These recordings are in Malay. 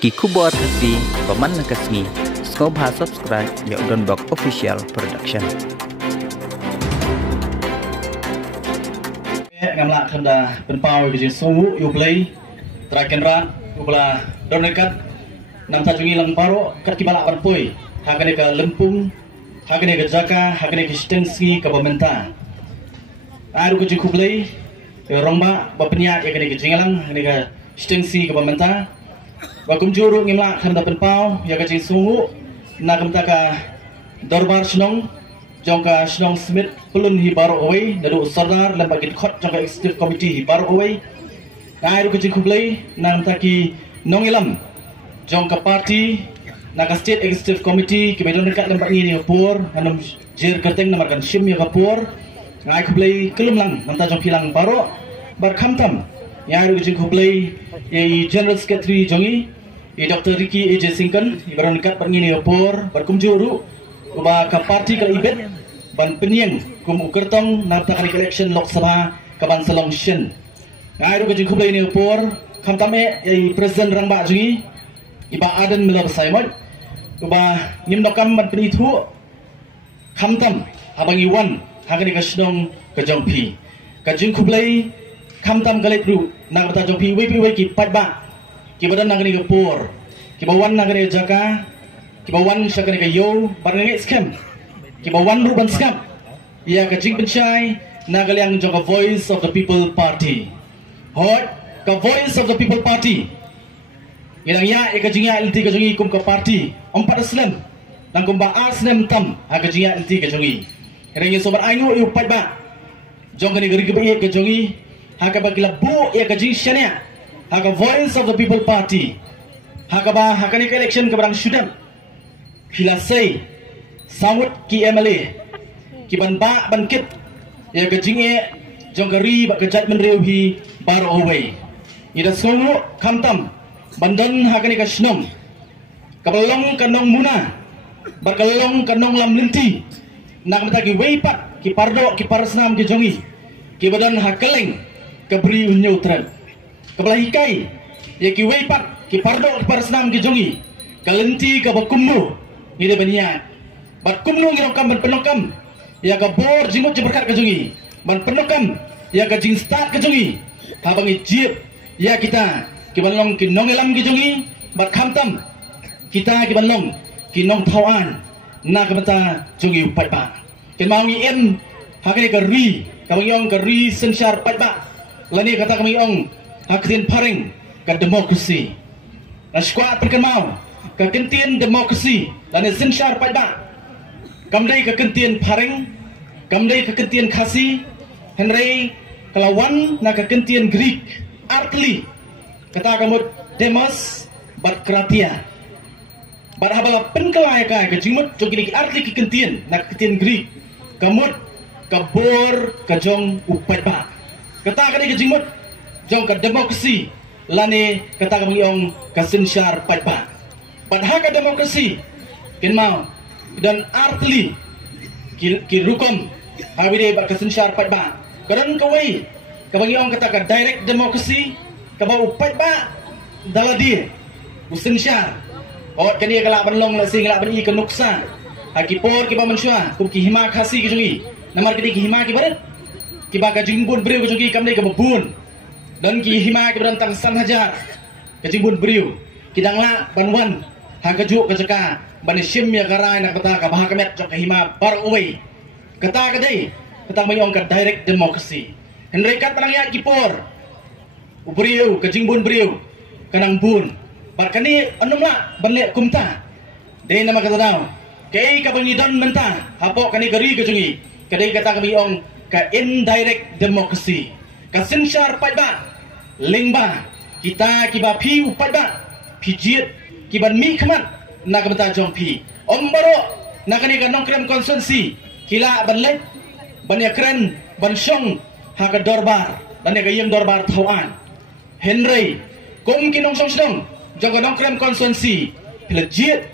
Kikubuat hati paman nakasngi Skobha subscribe ya Udon Bok Official Production. Ngamla kanda penpau ke sungu yu play terakhir ubla don dekat nam tajungi lang paro kat kibala parpoi hakane ka lempung hakane ka jaka hakane ka stenski ka pementa aru ke jiku play romba bapenya ya kane ka jingalang hakane ka stenski ka pementa bakum juru ngimla kanda penpau ya ka sungu na kamta ka dorbar snong jongka Snong Smith pelun hi baru away dadu sardar lamba git khot jongka executive committee hi baru away na aru kecil kublai nang taki nongilam jongka party naga state executive committee ki bedon dekat lamba ni hapur hanum jir kerteng namarkan shim ya hapur ngai kublai kelum lang nanta jong pilang baru bar khamtam ya aru kecil kublai ye general secretary jongi ye Dr. Ricky AJ Singkan hi bedon dekat ni hapur bar kumjuru uba ka parti ka ibet ban penyeng kum ukertong na takari election Lok Sabha ka ban salong shin ngairu ka jingku blai ni upor khamtame ai president rangba jungi iba adan mila saimot uba nimnokam ban penithu khamtam abang iwan hagani ka snong ka jongpi ka jingku blai khamtam galai ru na ka jongpi wi ki patba ki badan nagani ka por ki bawan nagani jaka kibawan syakane kayo barangay scam kibawan ruban scam ya kajing pencai nagaliang jong voice of the people party hot ka voice of the people party ilang ya kajing ya ilti kajungi kum ka party empat aslam nang kum ba aslam tam kajing ya ilti kajungi reng sobat ainu yu pat ba jong kani gari ke kajungi haka bagila bu ya kajing syania haka voice of the people party haka ba hakani ka election ka barang syudam Hilasai sawut ki MLA ki ban ba ban kit ya gajinge jonggari ba gajat menreuhi bar away ida songo khamtam bandon hakani ka shnong kabalong kanong muna barkalong kanong lam linti nak mata ki weipat ki pardo ki parasnam ki jongi ki badan hakeleng kabri unyutran kabalahikai ya ki weipat ki pardo ki parasnam ki jongi kalenti ka bakummu ini banian bat kumnung girokam ban penokam ya ka bor jimut berkat kajungi ban penokam ya ka jing start kajungi habang ijib ya kita kibanlong kinongelam kajungi bat khamtam kita kibanlong kinong thawan na kamata jungi pat ba ken maungi en hakani ka ri kabang ka ri sensyar pat ba lani kata kami ong hakrin pareng ka demokrasi na squad perkemau ka kentian demokrasi dan sensyar pat ba kamdai ka kentian pareng kamdai ka kentian khasi henry kelawan na ka kentian greek artli kata kamut demos bat kratia bat habala penkelai ka jingmut jogini artli ki kentian na kentian greek kamut kabor kajong upat ba kata kani jingmut jong ka demokrasi lane kata kami ong ka sensyar pat ba padahal demokrasi kenmau dan artli ki rukom habide ba kasen syarpat ba karan kawai kabangi ong kata ka direct demokrasi ka ba upat ba daladi usen syar ot kani kala banlong la sing la bani ka nuksa hakipor ki ba mansya kum ki hima khasi ki jungi namar ki hima ki barat ki ba ka jingbun breu ki jungi kamdai ka babun dan ki hima ki berantang san hajar ka jingbun breu kidangla banwan hangkaju kejaka bani shim ya garai nak kata ka bahakamet jok hima bar away kata kadai kata mayong ka direct democracy henrekat panangya kipor ubriu kejingbun briu kanang bun barkani anumla banle kumta dei nama kata daw kay ka bangidon menta hapo kani gari kejungi kadai kata kami ong ka indirect democracy ka sensyar paiba lingba kita kiba pi upada pijit kiban mi khamat na kamata jongpi ombaro na kani ka nongkrem konsensi kila banlet banyakren bansyong haka dorbar dan ka yang dorbar thawan henry kum kinong song jong ka nongkrem konsensi pilajit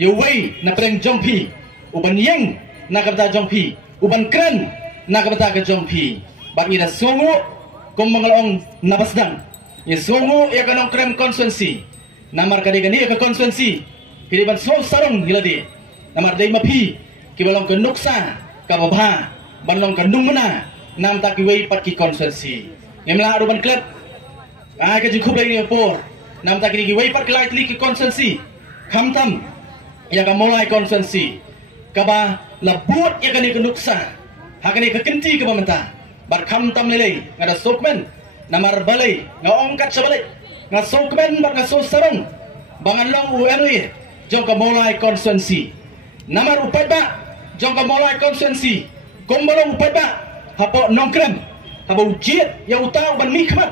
yuway na preng jongpi uban yang na kamata jongpi uban kren na kamata ka jongpi bagi da songo kum mangalong nabasdang ye songo ya ka nongkrem konsensi namar kadi ke konstituensi kini ban so sarong giladi namar dai mapi kibalong ke nuksa kababha banlong ke nungmana nam tak kiwei pat ki konstituensi ngemla ruban klub ke jingkup lagi ni por nam tak kini kiwei pat kelai ki konstituensi kamtam ya ka mulai konstituensi kaba labut ya kani ke nuksa hakani ke kenti ke pementa bar kamtam lelei ngada sokmen namar balai ngongkat sabalai ngasokmen bar ngaso sarong bangan long UNW jong ka mulai konstituensi namar upai ba jong ka mulai konstituensi kombalong upai ba hapo nongkrem hapo ujiet ya utang ban mikmat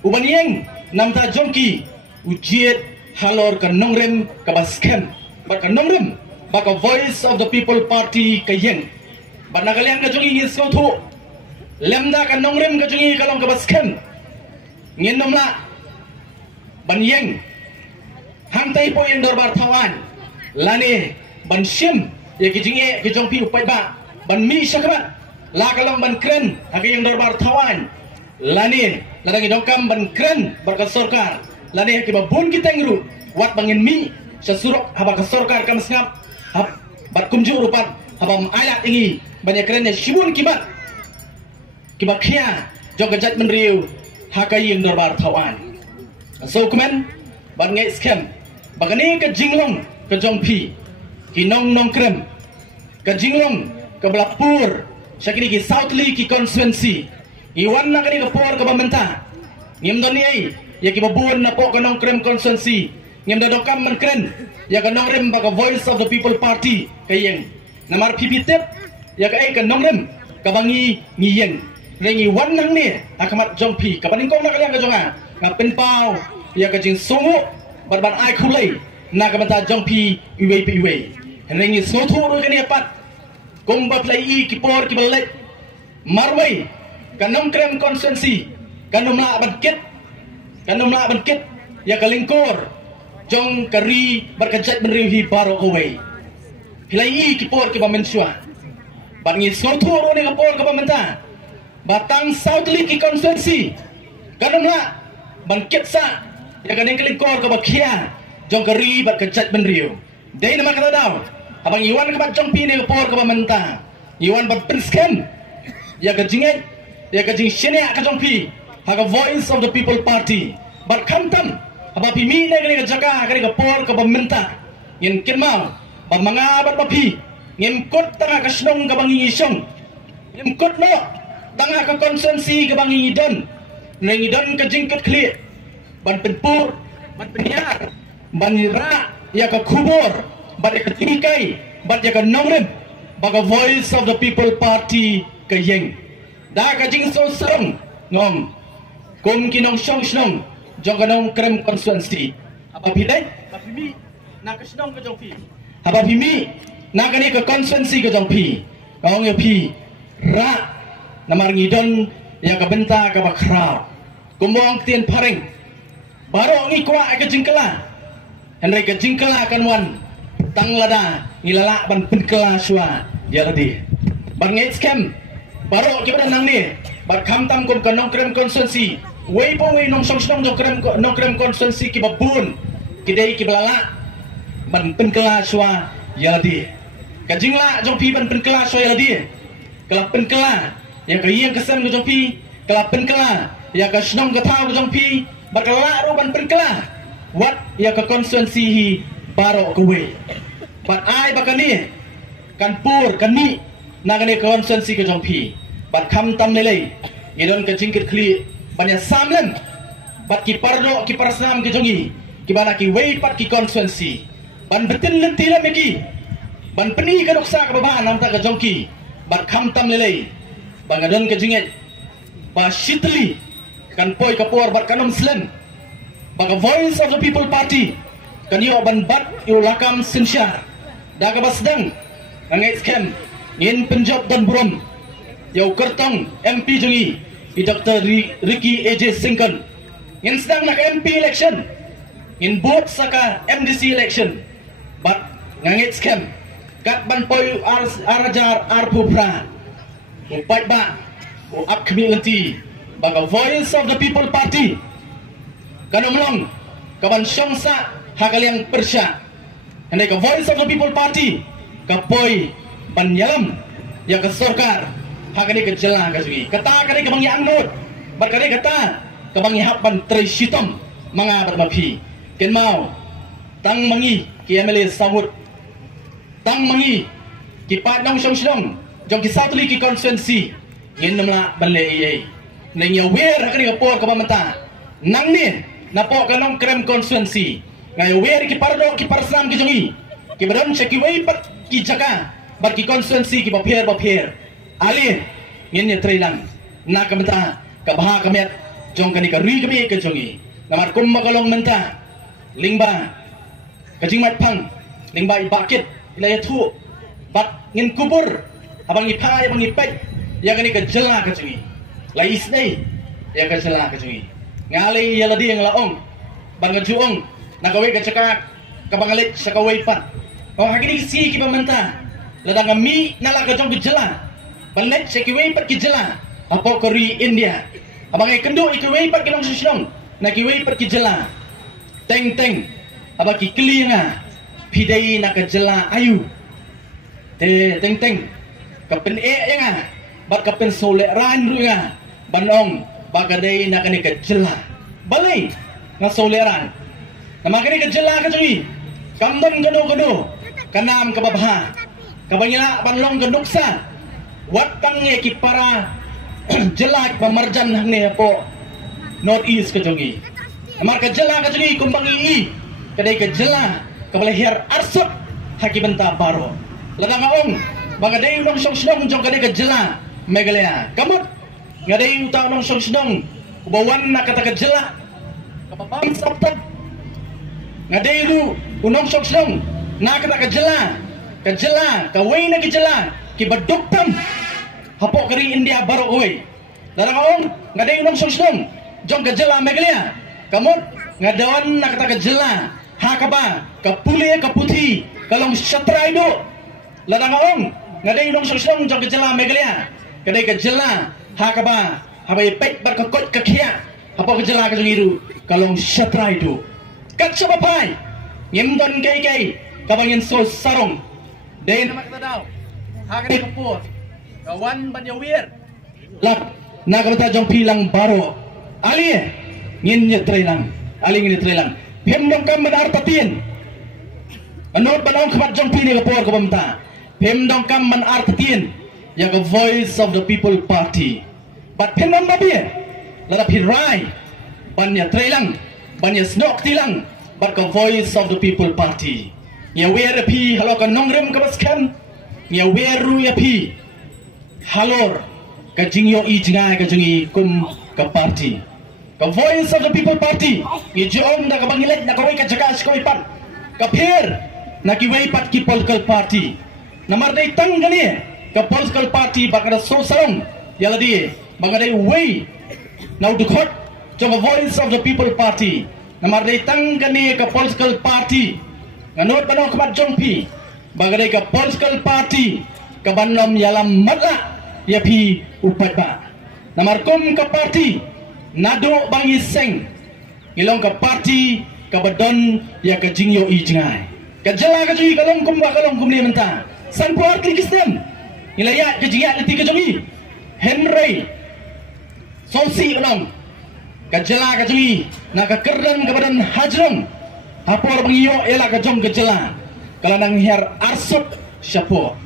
uban yeng namta jongki ujiet halor ka nongrem ka baskem bar ka nongrem baka voice of the people party ka yeng bar nagalian ka jongi ngis thu lemda ka nongrem ka jongi kalong ka baskem ngin nomla ban yeng hantai po yang dorbar tawan lani ban sim ya kijinge kijongpi upai ba ban mi syakmat la kalong ban kren hagi yang dorbar tawan lani ladangi dongkam ban kren barka sorkar lani kiba bun kita ngru wat bangin mi sasurok haba ka sorkar kam snap hab bat kumju rupat haba ayat ingi banyak kren ya shibun kiba khia jong kajat menriu hakai yang dorbar tawan so kemen ban ngai scam bagani ke jinglong ke jongpi ki nong krem ke jinglong ke belapur sakini ki southly ki konstituensi iwan na kani ke por ke pementa ngim doni ai ya ki babun na po ke nong krem konstituensi ngim da dokam man kren ya ke nong rem baga voice of the people party ke yeng namar pipitep ya ke ai ke nong rem ke bangi ngiyeng rengi wan nang ni akamat jongpi ke baningkong na kalian ke jonga ngapen pau ya ke jing sungu ban ai khulai na ka banta jongpi iwe rengi sotu ro kani apat komba play I ki por ki balai marwai kanong krem konstituensi kanumla banket ya kalingkor jong kari berkajat menrihi baro away play I ki por ki bamensua ban ngi sotu ro ni ka por ka bamenta batang southly ki konstituensi kanumla banket sa ya kaneng kalingkor ka bakhia jong kari bat kajat benriu dai nama kata daw abang iwan ka bat jong pine por ka bamenta iwan bat prinsken ya kajinget ya kajing shene ka jong pi haga voice of the people party bat kamtam aba pimi ne kani ka jaka kani ka por ka bamenta yin kinma ba manga bat mapi ngim kot tanga ka snong ka bangi isong ngim kot no tanga ka konsensi ka bangi don nengidon ka jingkot kli ban penpur ban penyar ban ra ya ka kubur ban ya ka tingkai ban ya ka nongrem baga voice of the people party ka yeng da ka jing so sarong ngom kum kinong song snong jong ka nong krem konstituensi apa pilai bapimi na ka snong ka jong pi apa pimi na ka ni ka konstituensi ka jong pi kaong ya pi ra namar ngidon ya ka benta ka bakra kumong tien pareng baro ngi kwa ke jingkala henry ke jingkala kan wan tang lada ngilala ban penkela swa ya tadi ban ngai scam baro ki badan nang ni bar kham tam kum kanong krem konstituensi wei po wei nong song song nong krem konstituensi ki babun ki dei ki balala ban penkela swa ya tadi ke jingla jong pi ban penkela swa ya tadi kelap penkela ya ke yang kesan jong pi kelap penkela ya ke snong ke tau jong pi bakala ruban perkela wat ya ke konstituensi hi baro kuwe bat ai bakani kan pur kan ni nagane konstituensi ke jongpi bat kham tam lele ngidon ke jingkit kli banya samlen bat ki pardo ki parasam ke jongi ki bana ki wei pat ki konstituensi ban betin lenti la meki ban peni ka doksa ka baba nam ta ke jongki bat kham tam lele bangadon ke jinget ba shitli kan poi kapor bat kanom slen baga voice of the people party kan yo ban bat yo lakam sinsyar daga basdang ngai scam ngin penjob dan burom yo kertong MP jongi i Dr. Ricky AJ Singkon ngin sedang nak MP election ngin bot saka MDC election bat ngai scam kat ban poi arajar arpupra upat ba o up community baga voice of the people party kanomlong kaban syongsa hakaliang persya hendak ke Voice of the People Party kapoi banyalam ya ke Sorkar hakani ke jela ka sugi kata kani ke bangi angnut barkani kata ke bangi hapan trisitom mga bermapi ken mau tang mangi ki MLA sahut tang mangi ki patnong syong jong ki satuli ki constituency ngin namla banle ai nang ya wer hakani ke por ka mamata nang ni napo kanong krem constituency ngai wer ki pardo ki parsam ki jongi ki badon cheki wei pat ki jaka bar ki constituency ki bapher ali ngin ya trailang na kamata ka baha kamet jong kani ka ri kami ke jongi namar kum makalong menta lingba kajing mat pang lingba ibakit ilaya thu bat ngin kubur abang ipai abang ipet ya kani ka jela ke jongi lais dei ya ka jela ke jongi ngali ya ladi yang laong bang juong nagawe ka cakak kabangalit sa kaway pa o hakini si ki pamanta ladang mi nala ka jong jela banlet sa kiway pat ki jela apo kori India abang ay kendo ikiway pat kinong susunong na kiway pat ki jela teng aba ki klinga pidai na ka jela ayu te teng kapen nga bat kapen sole ran ru nga banong bagaday na kani ka jela balay na soleran na makani ka jela ka jungi kamdon gado kanam kababaha kabangila panlong gaduksa watang ye ki para jela pamarjan hangne po north east ka jungi amar ka jela ka jungi kumbangi i kadai ka jela kabalahir arsot hakibenta baro ladang aong bagaday nong song jong kadai ka jela megalaya kamot ngaday utang nong song ubawan na kata ka jela kapabang sabtag ngaday lu unong song na kata ka jela kaway na ki jela kibaduktam hapo kari India baro uwi larang aong ngaday unong song jong ka jela megalaya kamot ngadawan na kata ka jela hakaba kapuli kaputi kalong satraido larang aong ngaday unong song jong ka jela megalaya kadai ka jela hakaba habai pek berkekot kekia apa kejela ke jungiru kalong syatra itu kat sabapai ngimdon kai kabangin so sarong dai nama kata daw hakani kapur kawan banyawir lak na kata jong pilang baro ali ngin nyetrelang ali ngin nyetrelang hemdong kam benar tatin anot banong kabat jong pini kapur kabamta hemdong kam man artatin ya ke Voice of the People Party but penam babi lada pirai banya trailang banya snok tilang but ke Voice of the People Party ya wer pi halo ka nongrem ka baskan ya weru ya pi halor ka jingyo i jingai ka jingi kum ka party ke Voice of the People Party ni jom da ka bangilet na kawai ka jaga skoi pat ka pher na ki wei pat ki political party namar dai tang gani ka political party bakada so sarong yala di bangadai way now dukot jong a Voice of the People Party namar dai tang gani ka political party nganot banong kamat jong pi bangadai ka political party ka banom yalam matla ya pi upat ba namar kum ka party nado bangi seng ilong ka party ka badon ya ka jingyo i jingai ka jela ka jingi kalong kum ni menta san puar kristen ilaya kejingat leti kejongi Henry Sosi unong kejela kejongi na kekerdan kebadan hajrong hapor pengiyo ela kejong kejela kalanang her arsut syapo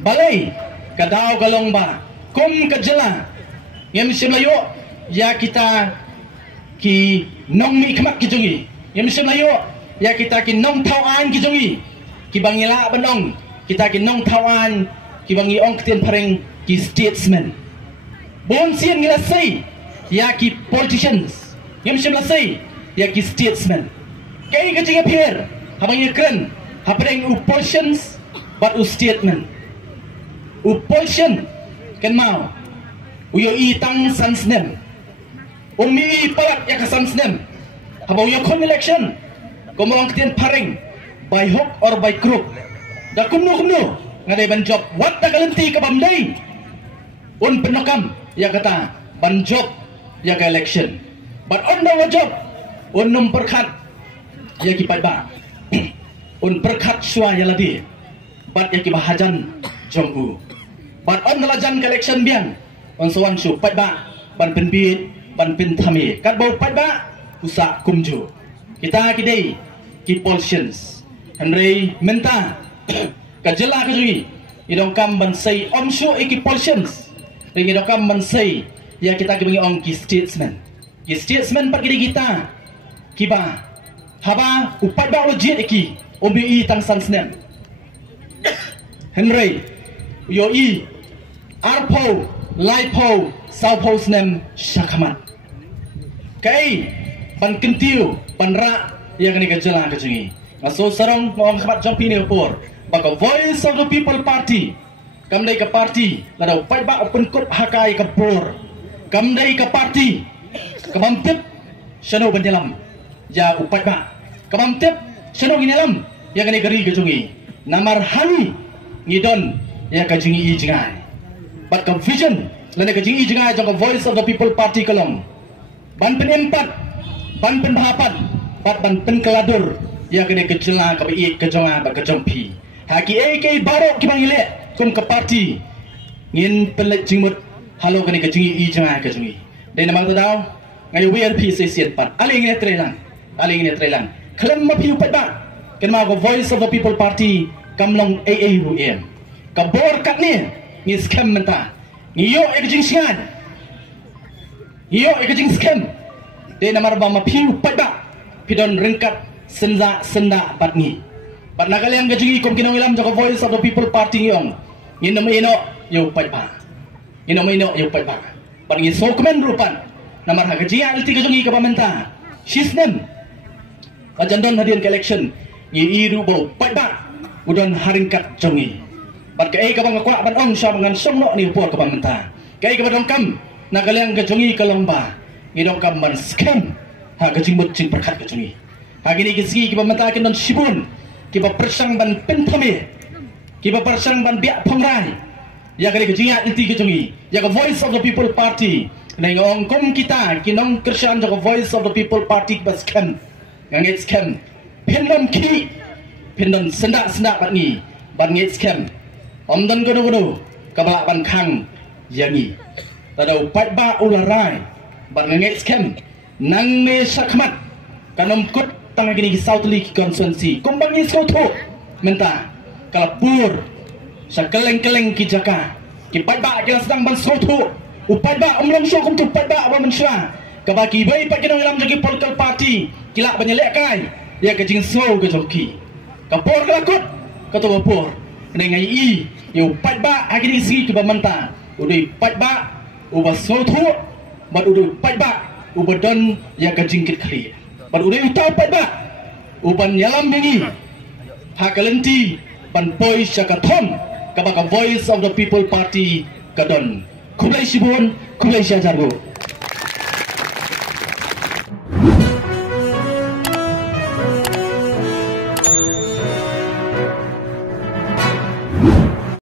balai kadau galong ba kum kejela ngem simlayo ya kita ki nong mi kemat kejongi ngem simlayo ya kita ki nong tauan kejongi ki bangila benong kita ki nong tauan kibangi ong ketien pareng ki statesman bon sien ngilasai ya ki politicians ngem simlasai ya ki statesman kai ka jinga pier habang ikren hapreng u politicians but u statement u politician ken mau uyo i tang sansnem umi i palat ya ka sansnem habang yo kon election komo ong ketien pareng by hook or by crook da kumno ngadai banjob wat ta kalenti ka bamdai un penokam ya kata banjob ya ka election but on the job un num perkhat ya ki pai ba un perkhat shwa ya ladi bat ya ki bahajan jongbu bat on lajan collection biang on sawan shu pai ba ban pen bi ban pen thami kat bau pai ba usa kumju kita kidei ki polsions henry menta ka jela ka jungi idong kam ban sei om shu ki polsions ring idong kam ban sei ya kita ki bangi ong ki statesman pat kita kiba haba upat ba lojit iki obi tang san snem henry yo arpo laipo saupo snem shakamat kai ban kentiu ban ra yang ni kejela kejungi maso sarong ngong khabat jompi ni opor baka voice of the people party kamdai ka party lada upat ba open kop hakai kapur kamdai ka party kamamtip shano banjalam ya upat ba kamamtip shano ginalam ya kani gari kejungi namar hani ngidon ya kejungi i jengai bat ka vision lana kejungi i jengai jong voice of the people party kalong ban pen empat ban pen bahapat bat ban pen keladur ya kani kejela ka bi kejonga ba kejompi haki AK barok ki bangile kum ka party ngin pelet jingmut halo kani kejungi i jengai kejungi dai namang tadau ngai WRP sesian pat aling ni trelang kelam ma piu pat ba ken ma go voice of the people party kamlong AA ruem ka bor kat ni scam menta ni yo ekjing singan yo ekjing scam de namar ba ma piu pat ba pidon rengkat senda pat ni pat nagaliang gajingi kom kinong ilam jago voice of the people party yong ino yo pat ba ino yo pat ba pat ngi so komen rupan namar hagajian alti kejungi ka pamenta shisnem ajandon hadian election ngi iru bo pai ba udon haringkat jongi bat ka ka bang kwa ban ong sa ngan somno ni por ka pamenta kai ka badong kam nagaliang kejungi ka lomba ngi dong kam ban scam ha kejing mut cing perkat kejungi hagini kisgi ki pamenta kin don sibun ki ba persang ban penthame ki ba persang ban biak phongrai ya kali kejingi alti kejungi ya ka voice of the people party nengong kom kita kinong kerjaan jago voice of the people party bas scam ngangit scam pendon ki pendon sendak bat ni ban ngit scam omdan godo kabala ban khang yangi tada upat ba ularai ban ngit scam nang me sakmat kanom kut tang gini south league constituency kumbang ni soto menta kalapur sa keleng ki jaka ki pat ba kila sedang ban soto upat ba umlong so kum tu upat ba awan mensra kabaki bai pak kinong ilam jagi political party kila banyelek kai ya kejing so ke joki kapor kelakut kato kapor ngai i yo upat ba agini sigi ke bamanta udai upat ba uba so tu bat udai upat ba ubadon ya kejing kit khali bat udai uta upat ba uban yalam bengi hakalenti ban poi syakathom kabaka voice of the people party kadon Kulai Sibun, Kulai Syajargo.